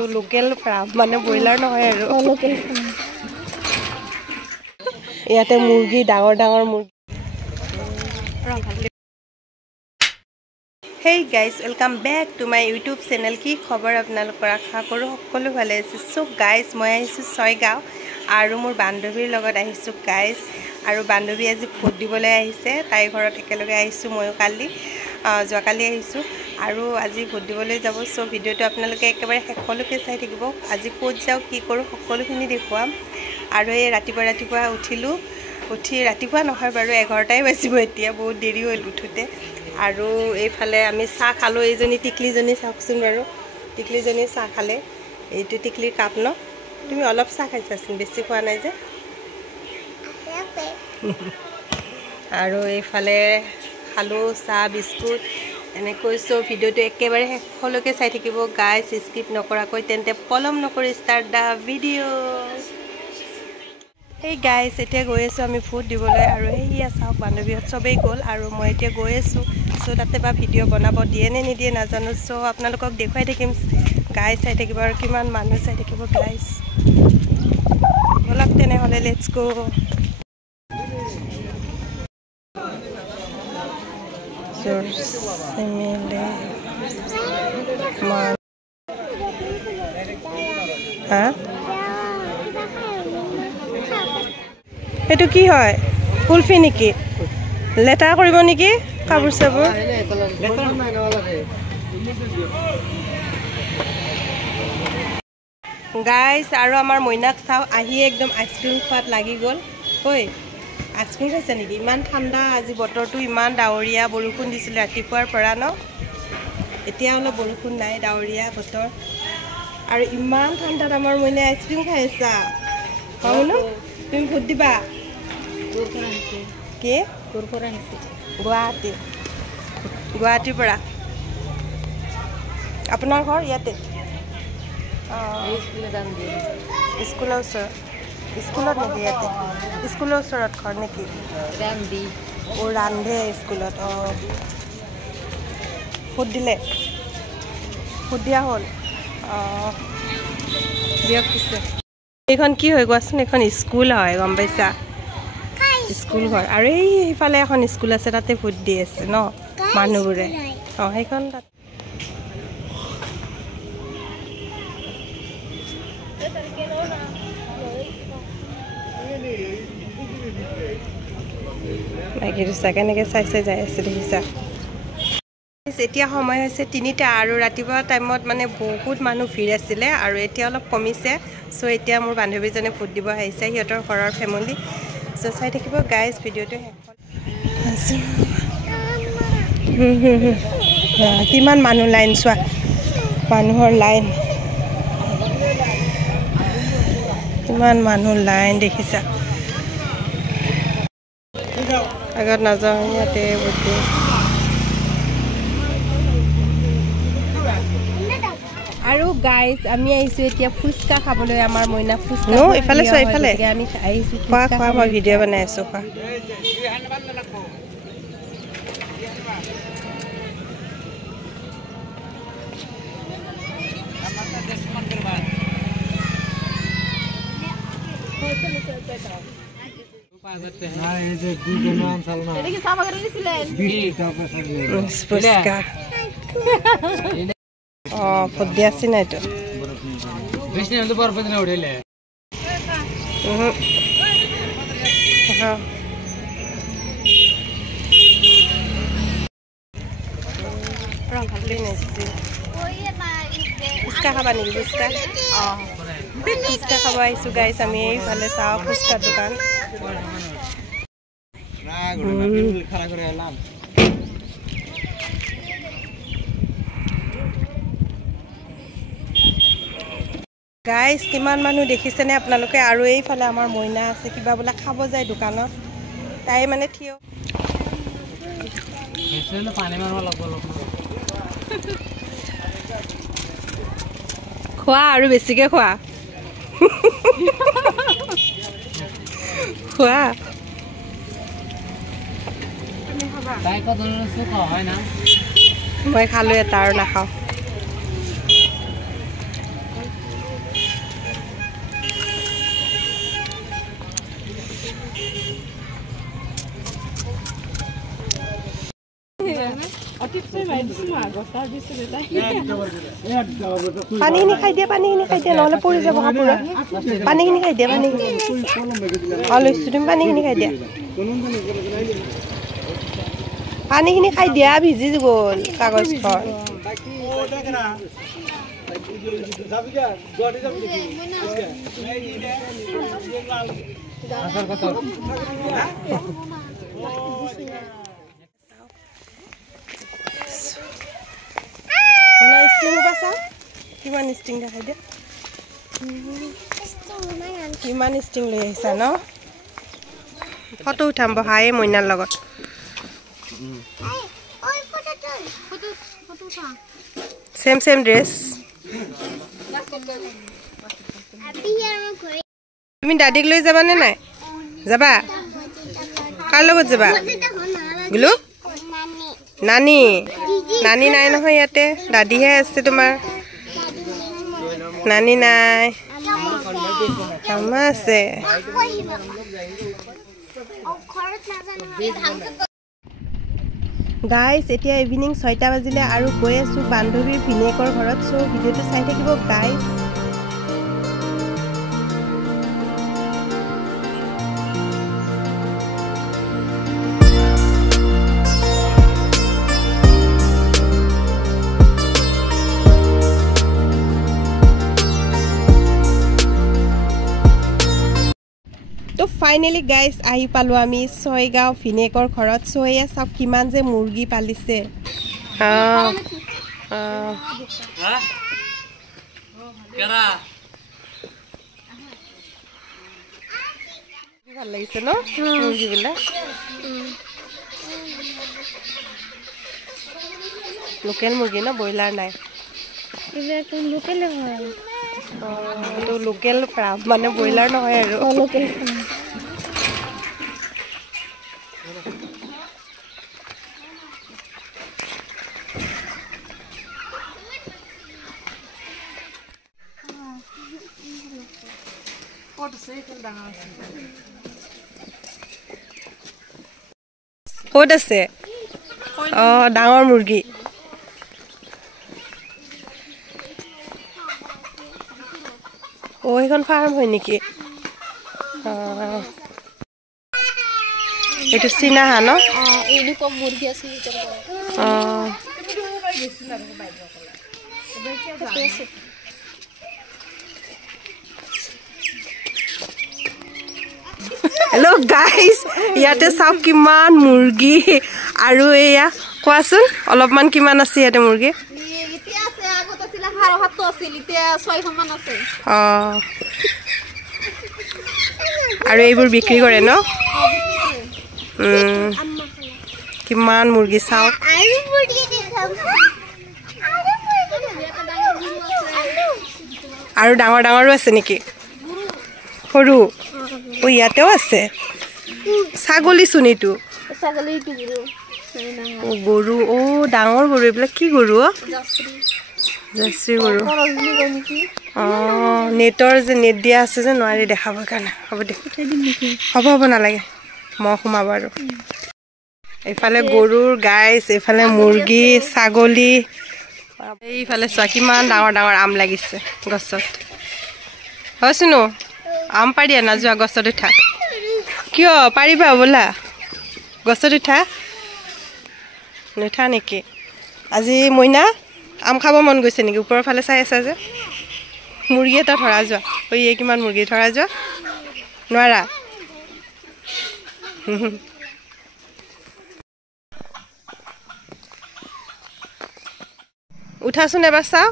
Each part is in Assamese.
কিন্তু লোকেল ফাৰ্ম মানে ব্ৰইলাৰ নহয় আৰু লোকেল ফাৰ্ম ইয়াতে মুৰ্গী ডাঙৰ ডাঙৰ মুৰ্গী Hey guys, welcome back to my YouTube channel. কি খবৰ আপোনালোকৰ আশা কৰো সকলো ভালে আছে সো গাইস মই আহিছো ছয়গাঁও আৰু মোৰ বান্ধৱীৰ লগত আহিছো গাইস আৰু বান্ধৱী আজি ফুড দিবলৈ আহিছে তাই ঘৰত একেলগে আহিছো মই কালি যোৱাকালি আহিছো আৰু আজি ফুড দিবলৈ যাব সো ভিডিওটো আপোনালোকে একেবাৰে শেষলৈকে চাই থাকিব আজি ক'ত যাও কি কৰো সকলোখিনি দেখুৱাম আৰু এই ৰাতিপুৱা উঠিলো উঠি ৰাতিপুৱা নহয় বাৰু 11টাই বাজিব এতিয়া বহুত দেৰি হ'ল উঠোতে আৰু এইফালে আমি চাহ খালো এইজনী টিকলিজনী চাওকচোন বাৰু টিকলিজনী চাহ খালে এইটো টিকলিৰ কাপ ন তুমি অলপ চাহ খাইছাচোন বেছি খোৱা নাই যে আৰু এইফালে খালো চাহ বিস্কুট এনেকৈ সো ভিডিওটো একেবাৰে শেষলৈকে চাই থাকিব গাইস স্কিপ নকৰাকৈ তেন্তে পলম নকৰি ষ্টাৰ্ট দা ভিডিও Hey guys, এতিয়া গৈ আছো আমি ফুড দিবলৈ আৰু এইয়া চাওক বান্ধৱীহত সবেই গ'ল আৰু মই এতিয়া গৈ আছো সো তাতে বা ভিডিও বনাব দিয়ে নে নিদিয়ে নাজানো সো আপোনালোকক দেখুৱাই থাকিম গাইস চাই থাকিব আৰু কিমান মানুহ চাই থাকিব গাইস বলক তেনেহ'লে লেটস গো এটো কি হয় কুলফি নেকি লেটাৰ কৰিব নেকি কাপোৰ চাবোৰ গাইস আৰু আমাৰ মইনাক চাও আহি একদম আইসক্ৰীম খোৱাত লাগি গ'ল ঐ আইসক্ৰীম খাইছে নেকি ইমান ঠাণ্ডা আজি বতৰটো ইমান ডাৱৰীয়া বৰষুণ দিছিল ৰাতিপুৱাৰ পৰা ন এতিয়া অলপ বৰষুণ নাই ডাৱৰীয়া বতৰ আৰু ইমান ঠাণ্ডাত আমাৰ মইনা আইসক্ৰীম খাইছা হয় ন তুমি ফুড দিবা কি গুৱাহাটীৰ পৰা আপোনাৰ ঘৰ ইয়াতে স্কুলৰ ওচৰত স্কুলত নেকি ইয়াতে স্কুলৰ ওচৰত ঘৰ নেকি ৰান্ধে স্কুলত ফুড দিলে ফুড দিয়া হ'ল দিয়ক পিছে এইখন কি হয় কোৱাচোন এখন স্কুল হয় গম পাইছা স্কুল ঘৰ আৰু এইফালে এখন স্কুল আছে তাতে ফুড দি আছে ন মানুহবোৰে সেইখন কেনেকৈ চাই যাই আছে দেখিছা এতিয়া সময় হৈছে 3টা আৰু ৰাতিপুৱা টাইমত মানে বহুত মানুহ ভিৰ আছিলে আৰু এতিয়া অলপ কমিছে সো এতিয়া মোৰ বান্ধৱীজনে ফুড দিব আহিছে সিহঁতৰ ঘৰৰ ফেমিলি সো চাই থাকিব গাইস ভিডিওটো কিমান মানুহ লাইন চোৱা মানুহৰ লাইন কিমান মানুহ লাইন দেখিছা আগত নাযাওঁ ইয়াতে বুদ্ধি আৰু গাইস আমি আহিছো এতিয়া ফুচকা খাবলৈ আমাৰ মইনা ফুচকা নো ইফালে চোৱা ইফালে আমি আহিছো খোৱা মই ভিডিও বনাই আছো খোৱা ফুটি আছে না এইটো ফুচকা খাবা নেকি ফুচকা ফুচকা খাব আহিছো গাইস আমি এইফালে চাওঁ ফুচকা দোকান গাইস কিমান মানুহ দেখিছেনে আপোনালোকে আৰু এইফালে আমাৰ মইনা আছে কিবা বোলে খাব যায় দোকানত তাই মানে থিয় খোৱা আৰু বেছিকে খোৱা খোৱা মই খালো এটা আৰু নাখাওঁ পানীখিনি খাই দিয়া নহ'লে পৰি যাব কাপোৰত পানীখিনি খাই দিয়া লৈছোঁ তুমি পানীখিনি খাই দিয়া পানীখিনি খাই দিয়া ভিজি গ'ল কাগজখন কিমান ষ্টিং দেখাই দিয়া কিমান ষ্টিং লৈ আহিছা ন ফটো উঠাম বহাই মইনাৰ লগত সেম ড্ৰেছ তুমি দাদীক লৈ যাবানে নাই যাবা কাৰ লগত যাবা গুলু নানি নানি নাই নহয় ইয়াতে দাদীহে আছে তোমাৰ নানি নাই আমা আছে গাইজ এতিয়া ইভিনিং 6টা বাজিলে আৰু গৈ আছোঁ বান্ধৱীৰ ভিনেকৰ ঘৰত চ' ভিডিঅ'টো চাই থাকিব গাইজ তো ফাইনেলি গাইজ আহি পালোঁ আমি ছয়গাঁও ভিনেকৰ ঘৰত চ' এয়া চাওক কিমান যে মুৰ্গী পালিছে ভাল লাগিছে ন মুৰ্গীবিলাক লোকেল মুৰ্গী ন ব্ৰইলাৰ নাই এইটো লোকেল ফাৰ্ম মানে ব্ৰইলাৰ নহয় আৰু ক'ত আছে ডাঙৰ মুৰ্গী এইখন ফাৰ্ম হয় নেকি এইটো চীনা হাঁহ ন হেল্ল' গাইজ ইয়াতে চাওক কিমান মুৰ্গী আৰু এয়া কোৱাচোন অলপমান কিমান আছে ইয়াতে মুৰ্গী আৰু এইবোৰ বিক্ৰী কৰে ন কিমান মুৰ্গী চাওক আৰু ডাঙৰ ডাঙৰো আছে নেকি সৰু ইয়াতেও আছে ছাগলী চোন এইটো গৰু ডাঙৰ গৰু এইবিলাক কি গৰু জাৰ্চি গৰু নেটৰ যে নেট দিয়া আছে যে নোৱাৰি দেখাবৰ কাৰণে হ'ব দে হ'ব নালাগে মই সোমাব আৰু এইফালে গৰুৰ গাইছ এইফালে মুৰ্গী ছাগলী এইফালে চোৱা কিমান ডাঙৰ ডাঙৰ আম লাগিছে গছত হয়চোনো আম পাৰি আনা যোৱা গছত উঠা কিয় পাৰিবা বোলা গছত উঠা নুঠা নেকি আজি মইনা আম খাব মন গৈছে নেকি ওপৰৰ ফালে চাই আছা যে মুৰ্গী এটা ধৰা যোৱা কিমান মুৰ্গী ধৰা যোৱা নোৱাৰা উঠাচোন এবাৰ চাও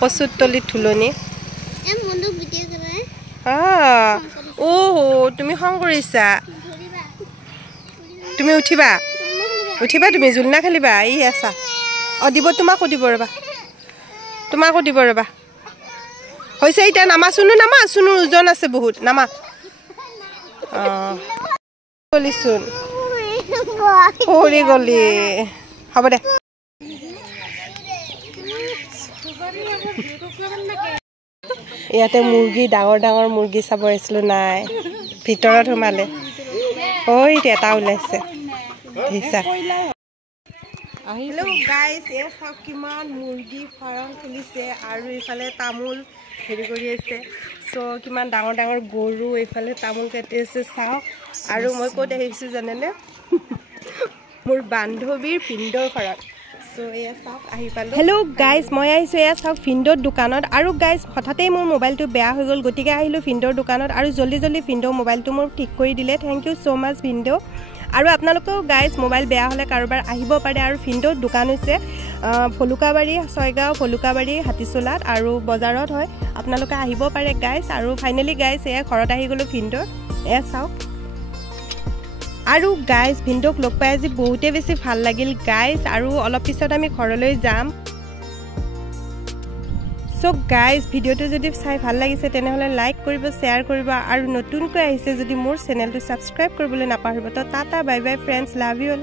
কচুৰ তলিত ধুলনি তুমি খং কৰিছা তুমি উঠিবা তুমি জুলনা খেলিবা ই আছা দিব তোমাকো দিব ৰ'বা হৈছে এতিয়া নামা চুনো ওজন আছে বহুত নামা গলিচোন পৰি গলি হ'ব দে ইয়াতে মুৰ্গী ডাঙৰ ডাঙৰ মুৰ্গী চাব আহিছিলোঁ নাই ভিতৰত সোমালে এটা ওলাইছে হেল্ল' গাইজ এয়া চাওক কিমান মুৰ্গী ফাৰ্ম খুলিছে আৰু এইফালে তামোল হেৰি কৰি আছে চ' কিমান ডাঙৰ ডাঙৰ গৰু এইফালে তামোল কাটি আছে চাওক আৰু মই ক'ত আহিছোঁ জানেনে মোৰ বান্ধৱীৰ ভিনদেউৰ ঘৰত চ' এয়া চাওক আহি পালোঁ হেল্ল' গাইজ মই আহিছোঁ এয়া চাওক ভিনদেউৰ দোকানত আৰু গাইজ হঠাতেই মোৰ মোবাইলটো বেয়া হৈ গ'ল গতিকে আহিলোঁ ভিনদেউৰ দোকানত আৰু জল্দি জল্দি ভিনদেউ মোবাইলটো মোৰ ঠিক কৰি দিলে থেংক ইউ ছ' মাছ ভিনদেউ আৰু আপোনালোকেও গাইজ মোবাইল বেয়া হ'লে কাৰোবাৰ আহিব পাৰে আৰু ভিনদেউৰ দোকান হৈছে ভলুকাবাৰী ছয়গাঁও ভলুকাবাৰী হাতীচোলাত আৰু বজাৰত হয় আপোনালোকে আহিব পাৰে গাইজ আৰু ফাইনেলি গাইজ এয়া ঘৰত আহি গ'লোঁ ভিনদেউৰ এয়া চাওক আৰু গাইজ ভিনদেউক লগ পাই আজি বহুতেই বেছি ভাল লাগিল গাইজ আৰু অলপ পিছত আমি ঘৰলৈ যাম চ' গাইজ ভিডিঅ'টো যদি চাই ভাল লাগিছে তেনেহ'লে লাইক কৰিব শ্বেয়াৰ কৰিব আৰু নতুনকৈ আহিছে যদি মোৰ চেনেলটো ছাবস্ক্ৰাইব কৰিবলৈ নাপাহৰিব তো tata bye bye friends love you all